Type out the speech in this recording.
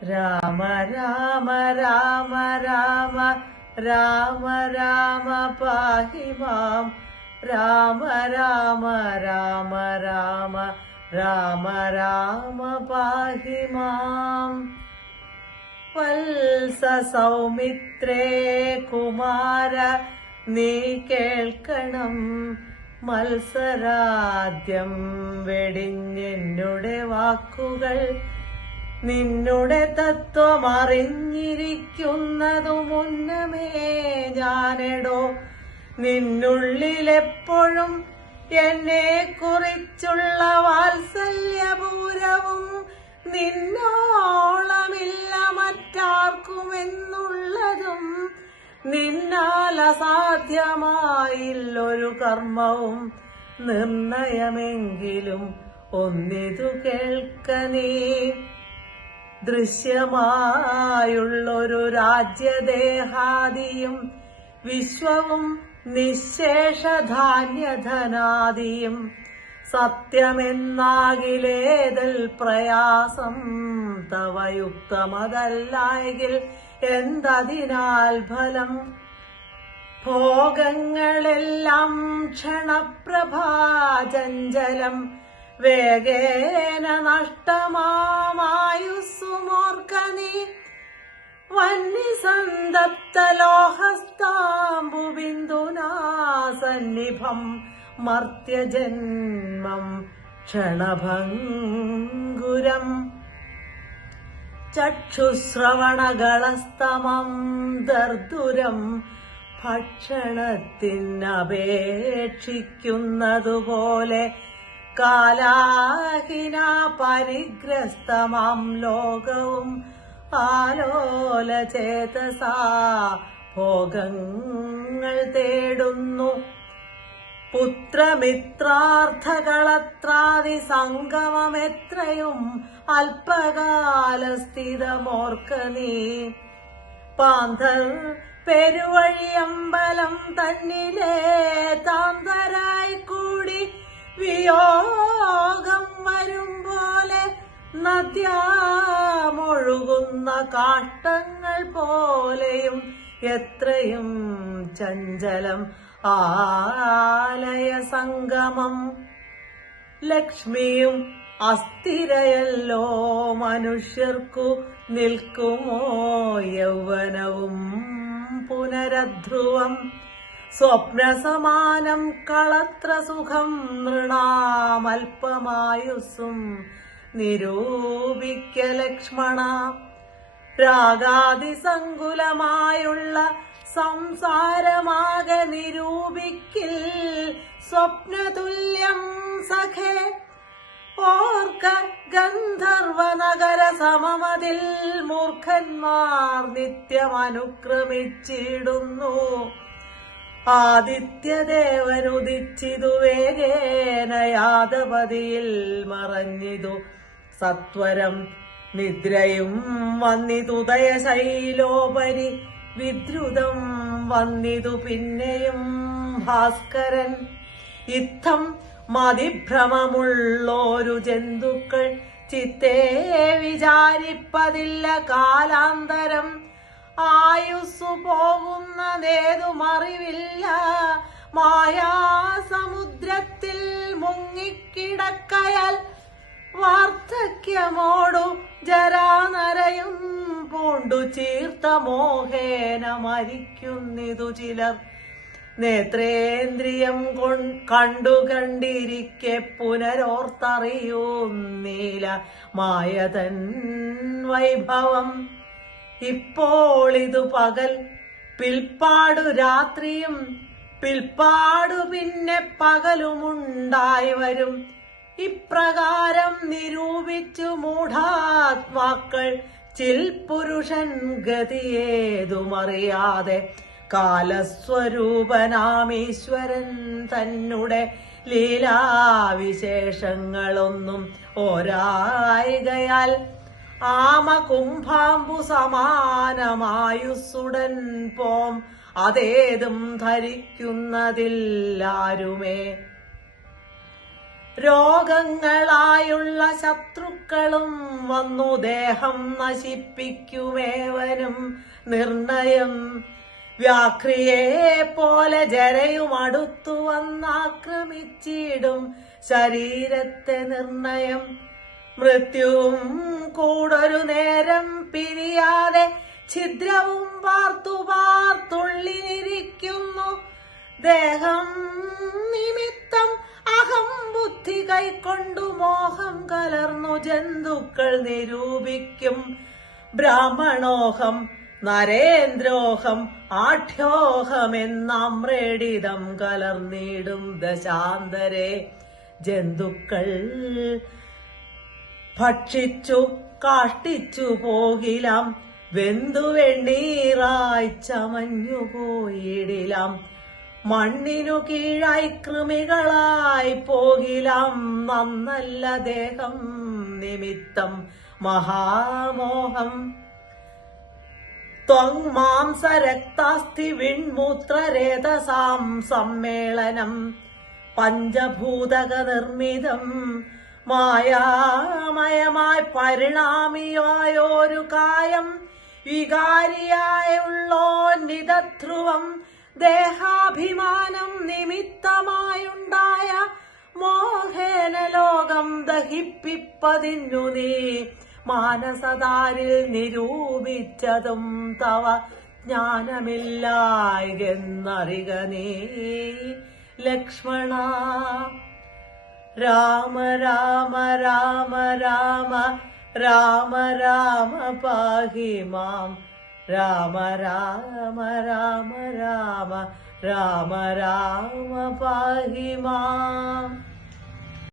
രാമ രാമ രാമ രാമ രാമ രാമ പാഹി മാം രാമ രാമ രാമ രാമ രാമ രാമ പാഹി മാം. വത്സ സൗമിത്രേ കുമാര നീ കേൾക്കണം, മത്സരാദ്യം വെടിഞ്ഞെന്നുടെ വാക്കുകൾ. നിന്നുടെ തത്വം അറിഞ്ഞിരിക്കുന്നതു മുന്നമേ ഞാനെടോ. നിന്നുള്ളിലെപ്പോഴും എന്നെ കുറിച്ചുള്ള വാത്സല്യപൂരവും നിന്നോളമില്ല മറ്റാർക്കുമെന്നുള്ളതും. നിന്നാൽ അസാധ്യമായില്ലൊരു കർമ്മവും നിർണയമെങ്കിലും ഒന്നിതു കേൾക്ക നീ. ദൃശ്യമായുള്ളൊരു രാജ്യദേഹാദിയും വിശ്വവും നിശേഷധാന്യധനാദിയും സത്യമെന്നാകിലേതൽ പ്രയാസം തവ യുക്തമതല്ലായെങ്കിൽ എന്തതിനാൽ ഫലം. ഭോഗങ്ങളെല്ലാം ക്ഷണപ്രഭാചഞ്ചലം വേഗേന നഷ്ടമായുസ്സുമോർക്ക നീ. വന്യസന്തപ്തലോഹസ്താംബുബിന്ദുനാ സന്നിഭം മർത്യജന്മം ക്ഷണഭംഗുരം. ചക്ഷുശ്രവണകളസ്തമം ദർദുരം ഭക്ഷണത്തിനപേക്ഷിക്കുന്നതുപോലെ കാലാഹിന പരിഗ്രസ്തമാം ലോകവും ആലോലചേതസാ ഭോഗങ്ങൾ തേടുന്നു. പുത്രമിത്രാർത്ഥകളത്രാദി സംഗമമെത്രയും അല്പകാലസ്ഥിതമോർക്ക നീ. പാന്തർ പെരുവഴിയമ്പലം തന്നിലെ താന്തരായി കൂടി വിയോഗം വരും പോലെ നദ്യാമൊഴുകുന്ന കാഷ്ടങ്ങൾ പോലെയും എത്രയും ചഞ്ചലം ആലയ സംഗമം. ലക്ഷ്മിയും അസ്ഥിരയല്ലോ മനുഷ്യർക്കു നിൽക്കുമോ യൗവനവും പുനരധ്രുവം. സ്വപ്നസമാനം കളത്ര സുഖം നൃണാമൽപമായുസ്സും നിരൂപിക്ക ലക്ഷ്മണ. രാഗാതിസങ്കുലമായുള്ള സംസാരമാകെ നിരൂപിക്കിൽ സ്വപ്നതുല്യം സഖേ. ഓർക്ക ഗന്ധർവ നഗര സമമതിൽ മൂർഖന്മാർ നിത്യമനുക്രമിച്ചിടുന്നു. ആദിത്യദേവനുദിച്ചിതു വേഗേന യാദവതിയിൽ മറഞ്ഞിതു സത്വരം. നിദ്രയും വന്നിതുദയശൈലോപരി വിദ്രുതം വന്നിതു പിന്നെയും ഭാസ്കരൻ. ഇത്തം മതിഭ്രമമുള്ളോരു ജന്തുക്കൾ ചിത്തേ വിചാരിപ്പതില്ല കാലാന്തരം. ആയുസ്സു പോകുന്നതേതുമറിവില്ല, മായാസമുദ്രത്തിൽ മുങ്ങിക്കിടക്കയാൽ. വാർദ്ധക്യമോടു ജരാനരയും പൂണ്ടു ചീർത്ത മോഹേന മരിക്കുന്നിതു ചിലർ. നേത്രേന്ദ്രിയം കണ്ടിരിക്കെ പുനരോർത്തറിയൂന്നീല മായതൻ വൈഭവം. ഇപ്പോളിതു പകൽ, പിൽപ്പാടു രാത്രിയും, പിൽപ്പാടു പിന്നെ പകലുമുണ്ടായി വരും. ഇപ്രകാരം നിരൂപിച്ചു മൂഢാത്മാക്കൾ ചിൽപുരുഷൻ ഗതിയേതുമറിയാതെ കാലസ്വരൂപനാമീശ്വരൻ തന്നെ ലീലാവിശേഷങ്ങളൊന്നും ഓരായികയാൽ ആമകുംഭാംബു സമാനമായുസ്സുടൻ പോം അതേതും ധരിക്കുന്നതില്ലാരുമേ. രോഗങ്ങളായുള്ള ശത്രുക്കളും വന്നു ദേഹം നശിപ്പിക്കുമേവനും നിർണയം. വ്യാഘ്രിയെ പോലെ ജരയും അടുത്തു വന്നാക്രമിച്ചിടും ശരീരത്തെ നിർണയം. മൃത്യുവും കൂടൊരു നേരം പിരിയാതെ ഛിദ്രവും പാർത്തുള്ളിലിരിക്കുന്നു. ദേഹം നിമിത്തം അഹം ബുദ്ധി കൈക്കൊണ്ടു മോഹം കലർന്നു ജന്തുക്കൾ നിരൂപിക്കും. ബ്രാഹ്മണോഹം നരേന്ദ്രോഹം ആഢ്യോഹമെന്നാമ്രേഡിതം കലർന്നിടും ദശാന്തരെ. ജന്തുക്കൾ ഭക്ഷിച്ചു കാഷ്ടിച്ചു പോകിലാം, വെന്തു വെണ്ണീറായി ചമഞ്ഞു പോയിടിലാം. മണ്ണിനു കീഴായി കൃമികളായി പോകിലാം, നന്നല്ല ദേഹം നിമിത്തം മഹാമോഹം. ത്വങ്മാംസരക്താസ്ഥി വിൺമൂത്രരേതസാം സമ്മേളനം. പഞ്ചഭൂതക നിർമ്മിതം മായാമയമായി പരിണാമിയായൊരു കായം. വികാരിയായുള്ളോന്നിതധ്രുവം ദേഹാഭിമാനം നിമിത്തമായുണ്ടായ മോഹേന ലോകം ദഹിപ്പിപ്പതിന്നു നീ മാനസതാരിൽ നിരൂപിച്ചതും തവ ജ്ഞാനമില്ലായെന്നറിക നീ ലക്ഷ്മണ. രാമ രാമ രാമ രാമ രാമ രാമ പാഹി മാം. രാമ രാമ രാമ രാമ രാമ രാമ പാഹി മാം.